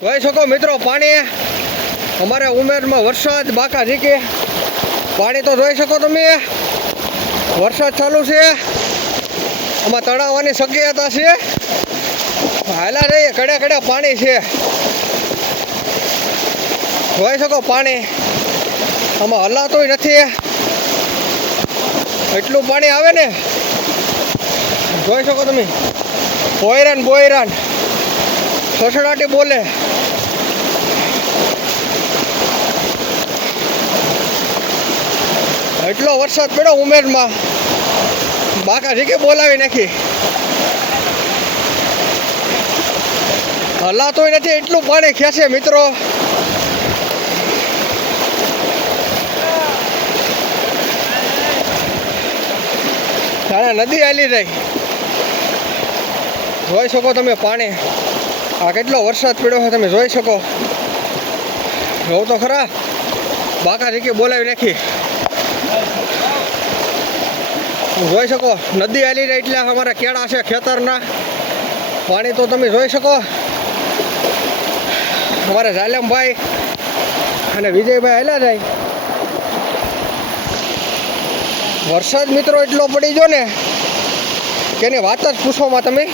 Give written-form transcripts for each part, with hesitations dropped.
જોઈ શકો મિત્રો પાણી અમારે ઉમેરમાં વરસાદ બાકા ઝીકે પાણી તો જોઈ શકો તમે વરસાદ ચાલુ છે આમાં તળાવવાની શક્યતા છે હાલા રહીએ કડે કડે પાણી છે જોઈ શકો પાણી આમાં હલાતોય નથી એટલું પાણી આવે ને જોઈ શકો તમે બોયરાન બોયરાન સસડાટી બોલે એટલો વરસાદ પડ્યો ઉમેરમાં બાકા ઝીકે બોલાવી નાખી હલાતોય નથી એટલું પાણી ખેંચે મિત્રો જાણે નદી હાલી જાય જોઈ શકો તમે પાણી આ કેટલો વરસાદ પડ્યો છે તમે જોઈ શકો જોઉં તો ખરા બાકા ઝીકે બોલાવી નાખી જોઈ શકો નદી હાલી રહી એટલે અમારા કેળા છે ખેતરના પાણી તો તમે જોઈ શકો અમારા ઝાલમભાઈ અને વિજયભાઈ હાલ્યા જાય વરસાદ મિત્રો એટલો પડી ગયો ને કે એની વાત જ પૂછવામાં તમે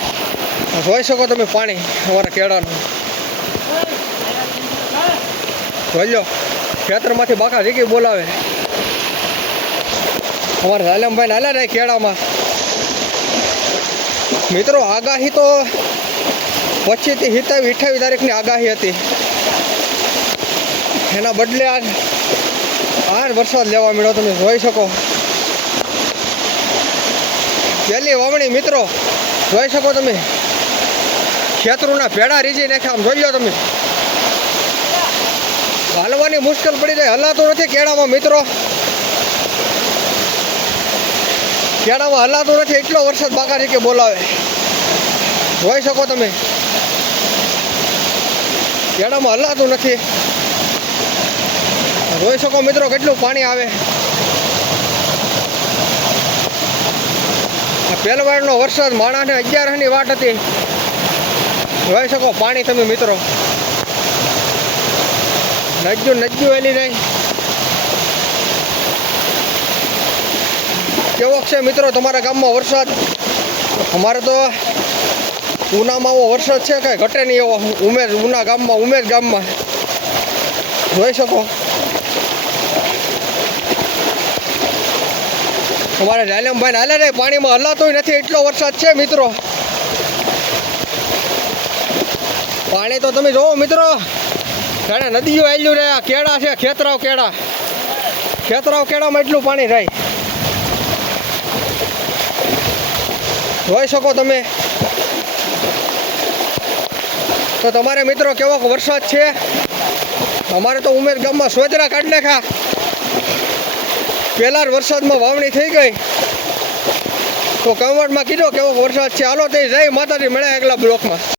જોઈ શકો તમે પાણી અમારા કેળાનું જોઈ લો ખેતરમાંથી બાકા ઝીકી બોલાવે અમારા ઝાલમભાઈ નાલા રહે કેળામાં મિત્રો આગાહી તો 25 થી 28 તારીખની આગાહી હતી એના બદલે આજ વરસાદ લેવા મળ્યો તમે જોઈ શકો પહેલી વાવણી મિત્રો જોઈ શકો તમે ખેતરોના ભેડા રીજી નાખ્યા આમ જોઈ લો તમે હાલવાની મુશ્કેલ પડી જાય હલાતું નથી કેળામાં મિત્રો કેળામાં હલાતું નથી એટલો વરસાદ બાકા ઝીકે બોલાવે જોઈ શકો તમે કેળામાં હલાતું નથી જોઈ શકો મિત્રો કેટલું પાણી આવે પહેલવારનો વરસાદ માણસને 11ની વાટ હતી જોઈ શકો પાણી તમે મિત્રો નજ્જુ એલી જાય કેવો છે મિત્રો તમારા ગામમાં વરસાદ અમારે તો ઉનામાં એવો વરસાદ છે કાંઈ ઘટે નહીં એવો ઉના ગામમાં ઉમેર ગામમાં જોઈ શકો અમારા ઝાલમભાઈ હાલે રે પાણીમાં હલાતોય નથી એટલો વરસાદ છે મિત્રો પાણી તો તમે જોવો મિત્રો જાણે નદીઓ આવેલું રહે કેળા છે ખેતરાવ કેળામાં એટલું પાણી રહે જોઈ શકો તમે તો તમારે મિત્રો કેવો વરસાદ છે અમારે તો ઉમેર ગામમાં સોજરા કાઢી નાખ્યા પહેલા વરસાદમાં વાવણી થઈ ગઈ તો કવડમાં કીધો કેવો વરસાદ છે હાલો તે જય માતાજી મળ્યા આગલા બ્લોકમાં